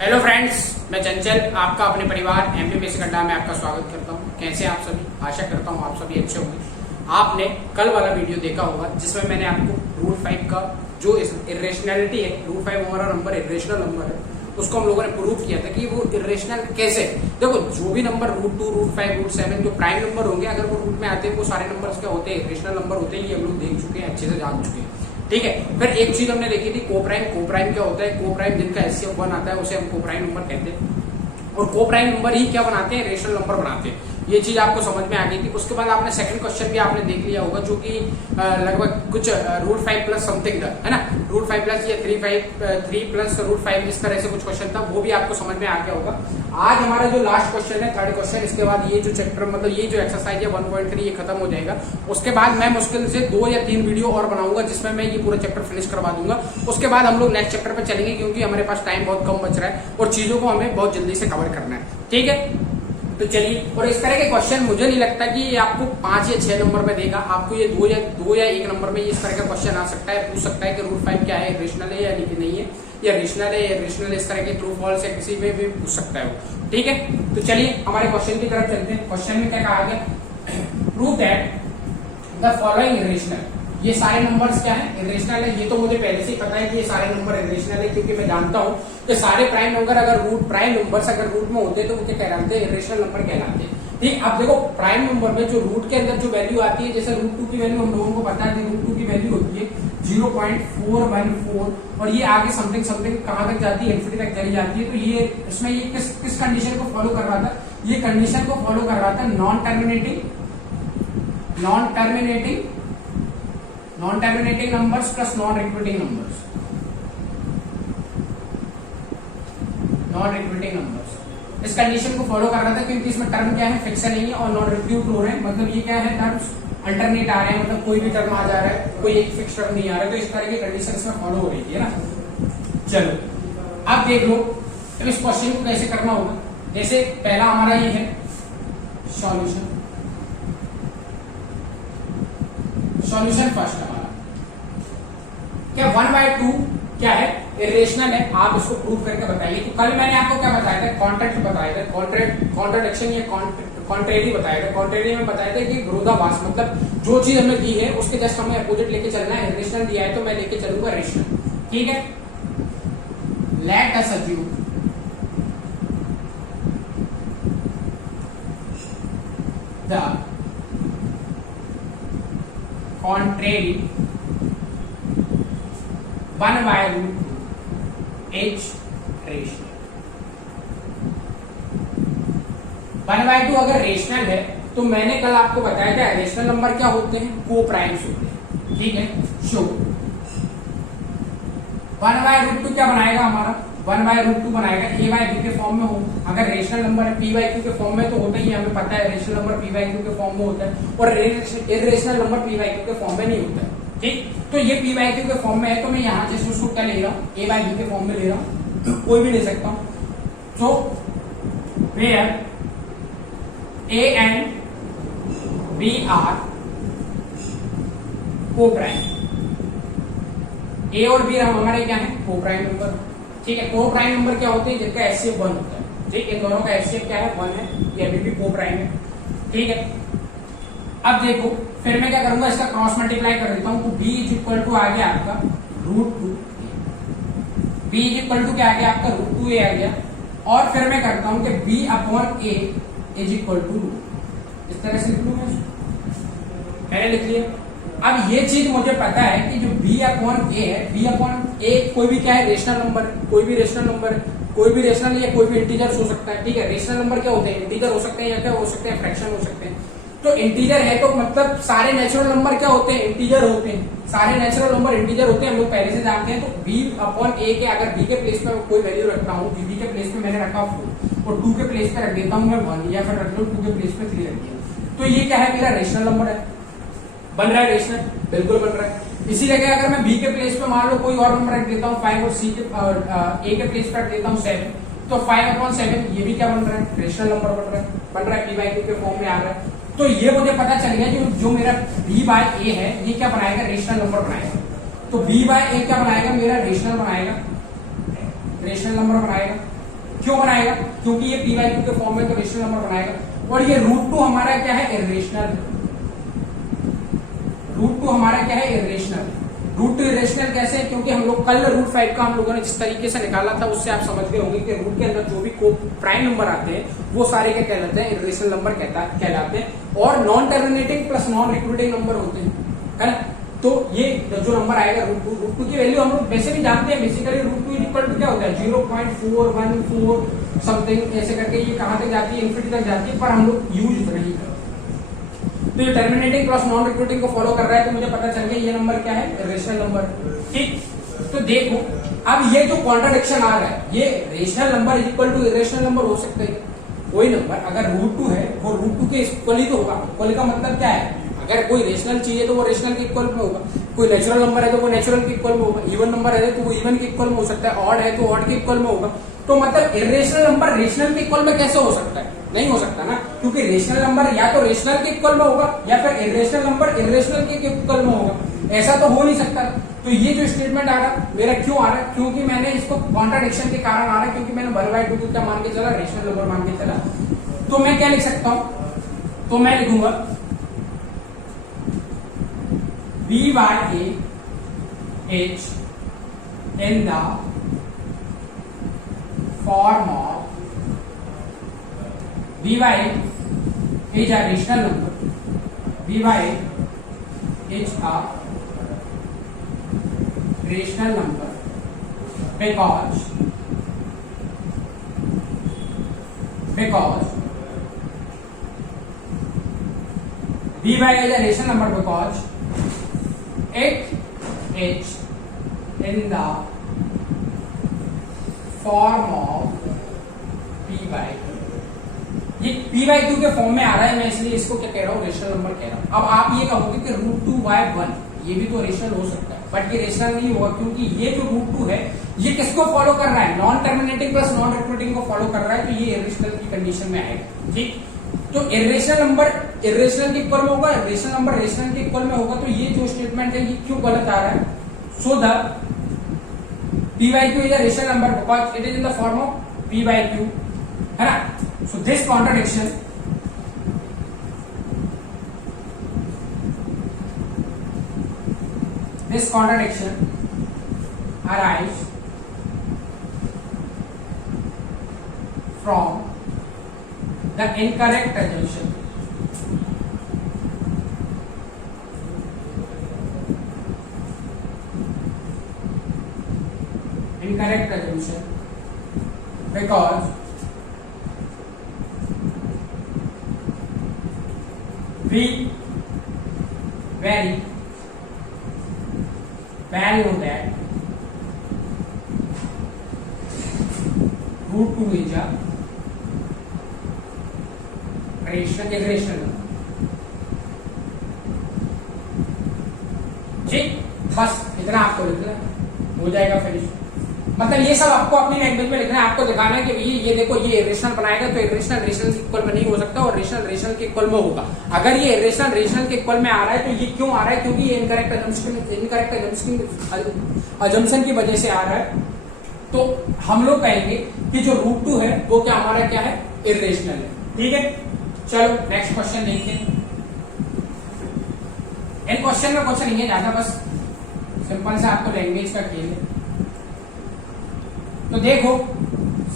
Hello friends, मैं चंचल आपका अपने परिवार एमपीपीएससी अड्डा में आपका स्वागत करता हूं। कैसे आप सभी? आशा करता हूं आप सभी अच्छे होंगे। आपने कल वाला वीडियो देखा होगा जिसमें मैंने आपको रूट 5 का जो इरेशनैलिटी है, रूट 5 हमारा नंबर इरेशनल नंबर है, उसको हम लोगों ने प्रूव किया था कि वो इरेशनल कैसे। देखो, जो भी नंबर रूट 2, रूट 5, रूट 7 जो प्राइम नंबर होंगे, अगर वो रूट में आते हैं वो सारे नंबर क्या होते हैं, इरेशनल नंबर होते हैं। ये हम लोग देख चुके हैं, अच्छे से जान चुके हैं। ठीक है, फिर एक चीज हमने देखी थी कोप्राइम। कोप्राइम क्या होता है? कोप्राइम जिनका एचसीएफ 1 आता है उसे हम कोप्राइम नंबर कहते हैं, और कोप्राइम नंबर ही क्या बनाते हैं, रेशनल नंबर बनाते हैं। ये चीज आपको समझ में आ गई थी। उसके बाद आपने सेकंड क्वेश्चन भी आपने देख लिया होगा, जो कि लगभग कुछ रूट 5 प्लस समथिंग था, है ना। रूट 5 प्लस या 3 प्लस रूट 5 इस तरह से कुछ क्वेश्चन था, वो भी आपको समझ में आ गया होगा। आज हमारा जो लास्ट क्वेश्चन है, थर्ड क्वेश्चन, इसके बाद ये जो चैप्टर मतलब ये जो एक्सरसाइज है 1.3 ये खत्म हो जाएगा। उसके बाद मैं मुश्किल से 2 या 3 वीडियो और बनाऊंगा जिसमें मैं ये पूरा चैप्टर फिनिश करवा दूंगा। उसके बाद हम लोग नेक्स्ट चैप्टर पे चलेंगे, क्योंकि हमारे पास टाइम बहुत कम बच रहा है और चीजों को हमें बहुत जल्दी से कवर करना है। ठीक है, तो चलिए। और इस तरह के क्वेश्चन मुझे नहीं लगता कि ये आपको 5 या 6 नंबर में देगा। आपको ये 2 या 1 नंबर में इस तरह का क्वेश्चन आ सकता है, पूछ सकता है कि रूट 5 क्या है, रेशनल है या नहीं है, या रेशनल है या रेशनल, इस तरह के ट्रू फॉल्स है, किसी में भी पूछ सकता है वो। ठीक है, तो चलिए हमारे क्वेश्चन की तरफ चलते हैं। क्वेश्चन में क्या कहा गया? Prove that the following irrational. ये सारे नंबर्स क्या है? इरेशनल है। ये तो मुझे पहले से ही पता है कि ये सारे नंबर इरेशनल है, क्योंकि मैं जानता हूं कि सारे प्राइम नंबर अगर प्राइम नंबर्स अगर रूट में होते हैं तो वो क्या कहलाते हैं? इरेशनल नंबर कहलाते हैं। ठीक, अब देखो प्राइम नंबर में जो रूट के अंदर जो वैल्यू आती है, जैसे रूट 2 की वैल्यू हम लोगों को पता है, रूट 2 की वैल्यू होती है 0.414, और ये आगे समथिंग समथिंग कहां तक जाती है? इन्फिनिटी तक चली जाती है। तो ये इसमें ये किस कंडीशन को फॉलो कर रहा था? ये कंडीशन को फॉलो कर रहा था non terminating numbers plus non repeating numbers. इस कंडीशन को फॉलो कर रहा था, क्योंकि इसमें टर्म क्या है? फिक्स नहीं है, और नॉन रिपीट हो रहे हैं। मतलब ये क्या है? टर्म्स अल्टरनेट आ रहे हैं, मतलब कोई भी टर्म आ जा रहा है, कोई एक फिक्स टर्म नहीं आ रहा है। तो इस तरह की कंडीशन इसमें फॉलो हो रही है ना। चलो अब देख लो, अब इस क्वेश्चन को कैसे करना होगा। जैसे पहला हमारा ये है सॉल्यूशन फर्स्ट हमारा क्या 1/2 क्या है? इरेशनल है। आप इसको प्रूव करके बताइए। तो कल मैंने आपको क्या बताया था? कॉन्ट्रैक्ट बताया था, कॉन्ट्रडिक्शन या कॉन्ट्रेरी बताया था। कॉन्ट्रेरी में बताया था कि विरोधाभास, मतलब जो चीज हमें दी है उसके जस्ट हमें अपोजिट लेके चलना है। इरेशनल दिया है तो मैं लेके चलूंगा रेशनल। ठीक है, let us assume the contrary 1/√2 is rational। 1/2 अगर रेशनल है तो मैंने कल आपको बताया था रेशनल नंबर क्या होते हैं? को प्राइम्स होते हैं। ठीक है, शो 1/√2 क्या बनाएगा हमारा? 1/√2 बनाएगा a/b के फॉर्म में हो। अगर रेशनल नंबर p/q के फॉर्म में तो होता ही है, हमें पता है रेशनल नंबर p/q के फॉर्म में होता है, और इरेशनल नंबर p/q के फॉर्म में नहीं होता है। ठीक, तो ये p/q के फॉर्म में है, तो मैं यहाँ जैसे उसको क्या ले रहा हूँ? a/b के फॉर्म में ले रहा हूँ, कोई भी ले सकता हूँ। So where a and b are coprime. a और b हमारे क्या है? को प्राइम नंबर। ठीक है, को प्राइम नंबर क्या होते हैं? जिनका एचसीएफ 1 होता है। ठीक, इन दोनों का एचसीएफ क्या है? 1 है, ये अभी भी को प्राइम है। ठीक है, अब देखो फिर मैं क्या करूंगा? इसका क्रॉस मल्टीप्लाई कर देता हूं। तो b इज इक्वल टू आ गया आपका √2, b इज इक्वल टू क्या आ गया आपका? √2a आ गया। और फिर मैं करता हूं कि b/a इज इक्वल टू √2। इस तरह से लिख लूं मैं, मैंने लिख लिया। अब ये चीज मुझे पता है कि जो b/a है, b/a कोई भी क्या है? Rational number. कोई भी रेशनल नंबर, कोई भी रेशनल या कोई भी इंटीजर हो सकता है। ठीक है, रेशनल नंबर क्या होते हैं? इंटीजर हो सकते हैं, या क्या हो सकते हैं? फ्रैक्शन हो सकते हैं। तो इंटीजर है तो मतलब सारे नेचुरल नंबर क्या होते हैं? इंटीजर होते हैं। सारे नेचुरल नंबर इंटीजर होते हैं, हम लोग पहले से जानते हैं। तो b/a के अगर b के प्लेस पे कोई वैल्यू रखता हूँ, b के प्लेस पे मैंने रखा 4 और 2 के प्लेस पे रख देता हूँ मैं 1, या फिर रख लो 2 के प्लेस पे 3 रख दिया, तो ये क्या है? मेरा रेशनल नंबर है। बन रहा है रेशनल? बिल्कुल बन रहा है। इसी जगह अगर मैं b के प्लेस पे मान लो कोई और नंबर रख देता हूँ 5, और a के प्लेस पे रख देता हूँ 7, तो 5/7 ये भी क्या बन रहा है? रेशनल नंबर बन रहा है, p/q के फॉर्म में आ रहा है। तो ये मुझे पता चल गया जो मेरा b/a है ये क्या बनाएगा? रेशनल नंबर बनाएगा। तो b/a क्या बनाएगा? मेरा रेशनल बनाएगा, रेशनल नंबर बनाएगा। क्यों बनाएगा? क्योंकि ये पी बाई क्यू के फॉर्म में तो रेशनल नंबर बनाएगा। और ये √2 हमारा क्या है? इरेशनल। √2 हमारा क्या है? इरेशनल। √2 इरेशनल कैसे? क्योंकि हम लोग कल √5 का हम लोगों ने जिस तरीके से निकाला था उससे आप समझ गए होंगे कि रूट के अंदर जो भी प्राइम नंबर आते हैं वो सारे क्या कहलाते हैं? इरेशनल नंबर कहलाते हैं। और non terminating plus non recruiting number होते हैं, है ना। तो ये जो नंबर आएगा √2 की वैल्यू हम लोग वैसे भी जानते हैं। बेसिकली √2 इक्वल टू क्या होता है? 0.414 समथिंग ऐसे करके ये कहां तक जाती है? इन्फिनिटी तक जाती है, पर हम लोग यूज नहीं करते। तो ये टर्मिनेटिंग प्लस नॉन रिक्रूटिंग को फॉलो कर रहा है, तो मुझे पता चल गया ये नंबर क्या है? Rational number. ठीक, तो देखो अब ये जो कॉन्ट्राडिक्शन आ रहा है, ये rational number equal to irrational number हो सकता है। कोई नंबर अगर √2 है वो √2 के इक्वल ही तो होगा। इक्वल का मतलब क्या है? अगर कोई रेशनल चीज है तो वो रेशनल के इक्वल में होगा, कोई नेचुरल नंबर है तो वो नेचुरल के इक्वल में होगा, इवन नंबर है तो वो इवन के इक्वल में हो सकता है, ऑड है तो ऑड के इक्वल में होगा। तो मतलब इरेशनल नंबर रेशनल के इक्वल में कैसे हो सकता है? नहीं हो सकता ना, क्योंकि रेशनल नंबर या तो रेशनल के इक्वल में होगा या फिर इरेशनल नंबर इरेशनल के इक्वल में होगा। ऐसा तो हो नहीं सकता। तो ये जो स्टेटमेंट आ रहा मेरा क्यों आ रहा है? क्योंकि मैंने इसको कॉन्ट्राडिक्शन के कारण आ रहा है, क्योंकि मैंने 1/2 को क्या मान के चला? रेशनल नंबर मान के चला। तो मैं क्या लिख सकता हूं? तो मैं लिखूंगा BYAH in the form of BY is a rational number. BY is a rational number because BY is a rational number because it is in the form of P by Q। ये P by Q के form में आ रहा है, मैं इसलिए इसको क्या कह रहा हूँ? रेशनल नंबर कह रहा हूँ। अब आप ये कहोगे कि √2/1 ये भी तो रेशनल हो सकता है, बट ये रेशनल नहीं होगा, क्योंकि ये जो √2 है ये किसको फॉलो कर रहा है? Non terminating plus non recruiting को फॉलो कर रहा है, तो ये इरेशनल की कंडीशन में आएगा। ठीक, तो इरेशनल नंबर इरेशनल के इक्वल में होगा, रेशनल नंबर रेशनल के इक्वल में होगा। तो ये जो स्टेटमेंट है ये क्यों गलत आ रहा है? So the P by Q is a rational number because it is in the form of P by Q, है ना। So this contradiction arise from the incorrect assumption because we very well know that √2 is a rational number। ठीक, बस इतना आपको लिखना हो जाएगा finish. मतलब ये सब आपको अपनी लैंग्वेज में लिखना है, आपको दिखाना है कि ये देखो ये इरेशनल बनाएगा तो इरेशनल रेशनल के इक्वल में नहीं हो सकता और रेशनल रेशनल के इक्वल में होगा। अगर ये इरेशनल रेशनल के इक्वल में आ रहा है तो ये क्यों आ रहा है? क्योंकि ये इनकरेक्ट अजम्पशन की वजह से आ रहा है। तो हम लोग कहेंगे कि जो √2 है वो क्या हमारा क्या है? इरेशनल है। ठीक है, चलो नेक्स्ट क्वेश्चन देखते हैं। इन क्वेश्चन में क्वेश्चन नहीं है ज्यादा, बस सिंपल सा आपको लैंग्वेज का खेल है। तो देखो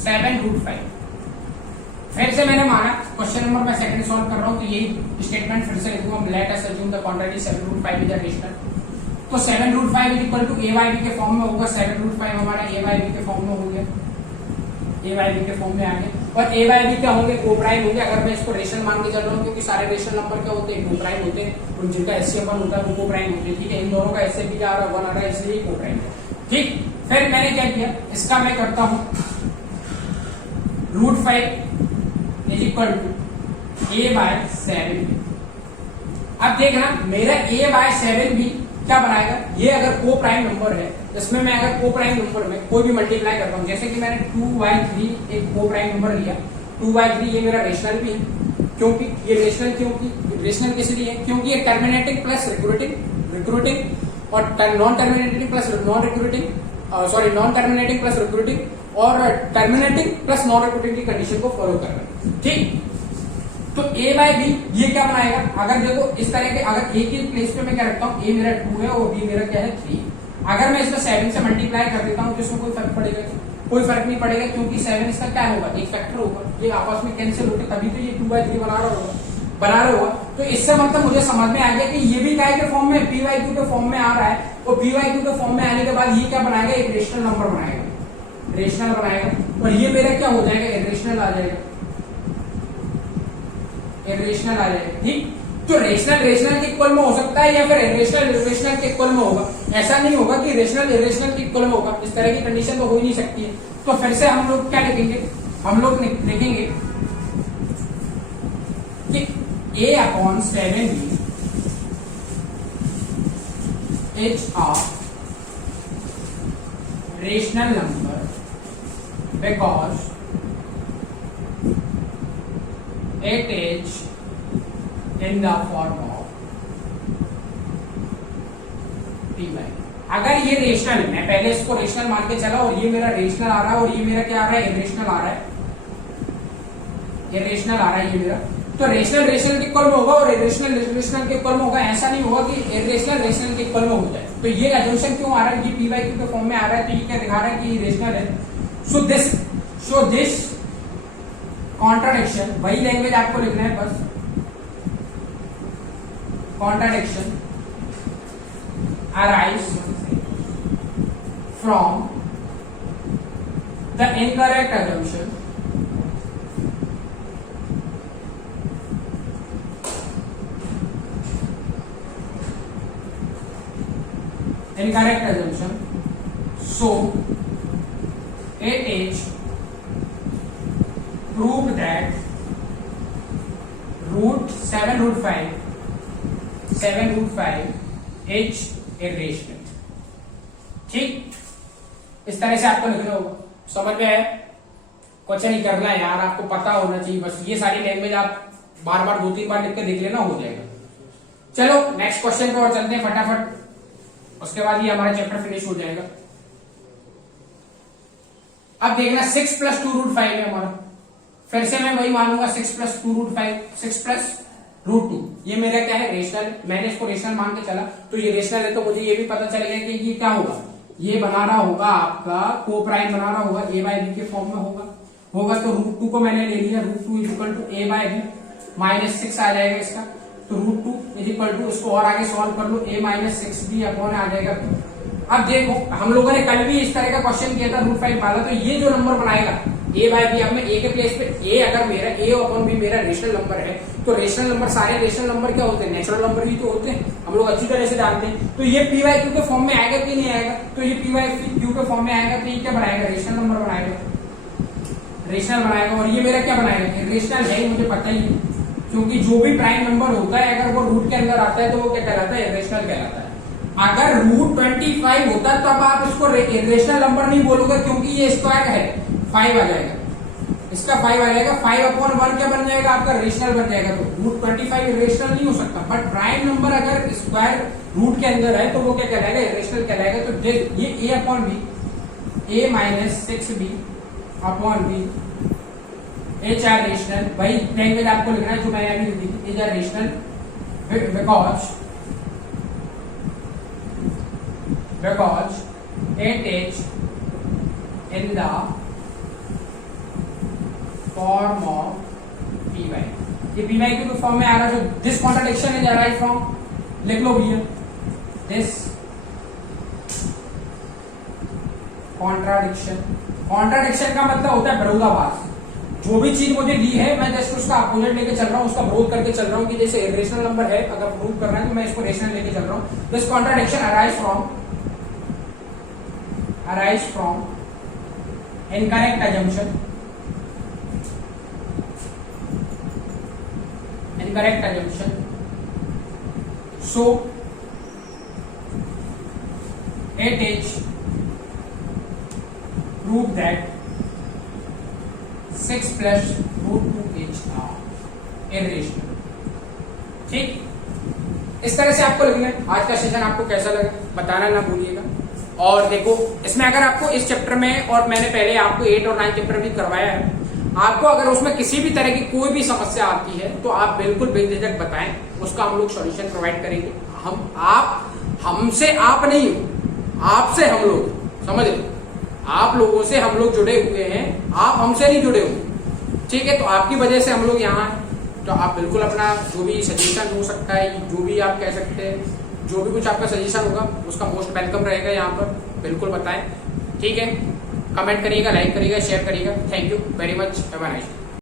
7√5 फिर से मैंने माना क्वेश्चन नंबर मैं सेकंड सॉल्व कर रहा हूं, तो यही स्टेटमेंट फिर से लिखूंगा। Let us assume the quantity 7√5 is a rational. तो 7√5 is equal to a by b के फॉर्म में होगा। 7√5 हमारा a by b के फॉर्म में हो गया, a by b के फॉर्म में आ गया। और a by b क्या होंगे? को प्राइम होंगे। अगर मैं इसको रेशनल मान के चल रहा हूँ, क्योंकि सारे रेशनल नंबर क्या होते हैं? को प्राइम होते हैं, और जिनका HCF 1 होता है वो को प्राइम होते हैं। ठीक है, इन दोनों का HCF भी आ रहा है 1 आ रहा है, इसलिए को प्राइम है। ठीक, फिर मैंने क्या किया? इसका मैं करता हूं √5 is equal to a by 7b। अब देखना मेरा a by 7b क्या बनाएगा? ये अगर को प्राइम नंबर है, इसमें मैं अगर को प्राइम नंबर में कोई भी मल्टीप्लाई करता हूं, जैसे कि मैंने 2/3 एक को प्राइम नंबर लिया, 2/3 ये मेरा रेशनल भी है। क्योंकि ये रेशनल रेशनल किस लिए है? क्योंकि ये टर्मिनेटिंग प्लस रिक्रूटिंग और non terminating plus non recruiting, non terminating plus recruiting और टर्मिनेटिंग प्लस नॉन रिपीटिंग की कंडीशन को फॉलो कर रहे हैं। ठीक, तो a बाय बी ये क्या बनाएगा, अगर देखो इस तरह के, अगर a की प्लेस पे मैं क्या रखता हूँ, a मेरा 2 है और b मेरा क्या है 3, अगर मैं इसको 7 से मल्टीप्लाई कर देता हूँ तो इसमें कोई फर्क पड़ेगा? कोई फर्क नहीं पड़ेगा, क्योंकि 7 इसका क्या होगा, एक फैक्टर होगा, ये आपस में कैंसिल होकर तभी तो ये 2/3 बना रहा होगा। तो इससे मतलब मुझे समझ में आ गया कि ये भी काय के फॉर्म में, पी वाई क्यू के फॉर्म में आ रहा है, और पी वाई क्यू के फॉर्म में आने के बाद ये क्या बनाएगा, एक रेशनल नंबर बनाएगा, रेशनल बनाएगा, और ये मेरा क्या हो जाएगा, इरेशनल आ जाएगा, इरेशनल आ जाएगा। ठीक, तो रेशनल रेशनल के इक्वल में हो सकता है या फिर इरेशनल इरेशनल के इक्वल में होगा, ऐसा नहीं होगा कि रेशनल इरेशनल के इक्वल में होगा, इस तरह की कंडीशन तो हो ही नहीं सकती है। तो फिर से हम लोग क्या लिखेंगे, हम लोग लिखेंगे कि a upon 7b is a rational number because it is in the form of p by। अगर ये रेशनल है, मैं पहले इसको रेशनल मान के चला और ये मेरा रेशनल आ रहा है और ये मेरा क्या आ रहा है, इरेशनल आ रहा है, ये रेशनल आ रहा है ये मेरा, तो रेशनल रेशनल के इक्वल में होगा और इरेशनल इरेशनल के इक्वल में होगा, ऐसा नहीं होगा कि इरेशनल रेशनल के इक्वल में हो जाए। तो ये एजम्पशन क्यों आ रहा है, ये पी बाई क्यू के फॉर्म में आ रहा है, तो ये क्या दिखा रहा है कि इरेशनल है। सो दिस कॉन्ट्राडिक्शन, वही लैंग्वेज आपको लिखना है बस, contradiction arise from the incorrect assumption so it is proved that root 5 is irrational। ठीक, इस तरह से आपको लिखना होगा, समझ में आया? कुछ नहीं करना है यार, आपको पता होना चाहिए बस, ये सारी लैंग्वेज आप बार बार 2-3 बार लिख के देख लेना, हो जाएगा। चलो नेक्स्ट क्वेश्चन पे और चलते हैं फटाफट, उसके बाद ये हमारा चैप्टर फिनिश हो जाएगा। अब देखना 6 + 2 √5 है हमारा, फिर से मैं वही मानूंगा 6 + 2 √5, 6 + √2, ये मेरा क्या है, रेशनल, मैंने इसको रेशनल मान के चला, तो ये रेशनल है, तो मुझे ये भी पता चलेगा कि ये क्या होगा, ये बना रहा होगा आपका को प्राइम बना रहा होगा, a बाय बी के फॉर्म में होगा तो √2 को मैंने ले लिया, √2 = a बाय बी -6 आ जाएगा इसका, तो √2 इसको और आगे सॉल्व कर लो, a - 6b अपॉन आ जाएगा। अब देखो हम लोगों ने कल भी इस तरह का क्वेश्चन किया था √5 वाला, तो ये जो नंबर बनाएगा a बाय बी, अब मैं a के प्लेस पे a, अगर मेरा a/b मेरा रेशनल नंबर है, तो रेशनल नंबर, सारे रेशनल नंबर क्या होते हैं, नेचुरल नंबर भी तो होते हैं, हम लोग अच्छी तरह से जानते हैं। तो ये पी वाई क्यू के फॉर्म में आएगा कि नहीं आएगा, तो ये पी वाई क्यू के फॉर्म में आएगा, तो ये क्या बनाएगा, रेशनल नंबर बनाएगा, रेशनल बनाएगा, और ये मेरा क्या बनाएगा, रेशनल है, मुझे पता ही है, क्योंकि जो भी प्राइम नंबर होता है अगर वो रूट के अंदर आता है तो वो क्या कहलाता है, रेशनल कहलाता है। अगर √25 होता तब आप इसको रेशनल नंबर नहीं बोलोगे, क्योंकि ये स्क्वायर है, 5 आ जाएगा, इसका 5 आ जाएगा, 5/1 क्या बन जाएगा आपका, रेशनल बन जाएगा। तो √25 रेशनल नहीं हो सकता, बट प्राइम नंबर अगर स्क्वायर रूट के अंदर है तो वो क्या कहलाएगा, रेशनल कहलाएगा। तो ये a/b, a - 6b upon b is irrational, वही लैंग्वेज आपको लिखना है जो मैंने अभी लिखी, is irrational because it is in the form of py। ये py के फॉर्म में आ रहा है, जो this contradiction is arise from, लिख लो भैया, दिस कॉन्ट्राडिक्शन का मतलब होता है विरोधाभास। जो भी चीज मुझे ली है मैं जस्ट उसका अपोजिट लेके चल रहा हूँ, उसका विरोध करके चल रहा हूँ, कि जैसे रेशनल नंबर है अगर प्रूव करना है तो मैं इसको रेशनल लेके चल रहा हूँ। This contradiction arise from incorrect assumption, so it is proved that 6 + √2 is irrational। ठीक, इस तरह से आपको लिखना है। आज का सेशन आपको कैसा लगा बताना ना भूलिएगा। और देखो इसमें अगर आपको इस चैप्टर में, और मैंने पहले आपको 8 और 9 चैप्टर भी करवाया है, आपको अगर उसमें किसी भी तरह की कोई भी समस्या आती है तो आप बिल्कुल बेझिझक बताएं, उसका हम लोग सॉल्यूशन प्रोवाइड करेंगे। हमसे आप नहीं हो, आपसे हम लोग, समझ लो, आप लोगों से हम लोग जुड़े हुए हैं, आप हमसे नहीं जुड़े हुए, ठीक है। तो आपकी वजह से हम लोग यहाँ हैं। तो आप बिल्कुल अपना जो भी सजेशन हो सकता है, जो भी आप कह सकते हैं, जो भी कुछ आपका सजेशन होगा उसका मोस्ट वेलकम रहेगा यहाँ पर, बिल्कुल बताएं, ठीक है। कमेंट करिएगा, लाइक करिएगा, शेयर करिएगा। Thank you very much, have a nice day.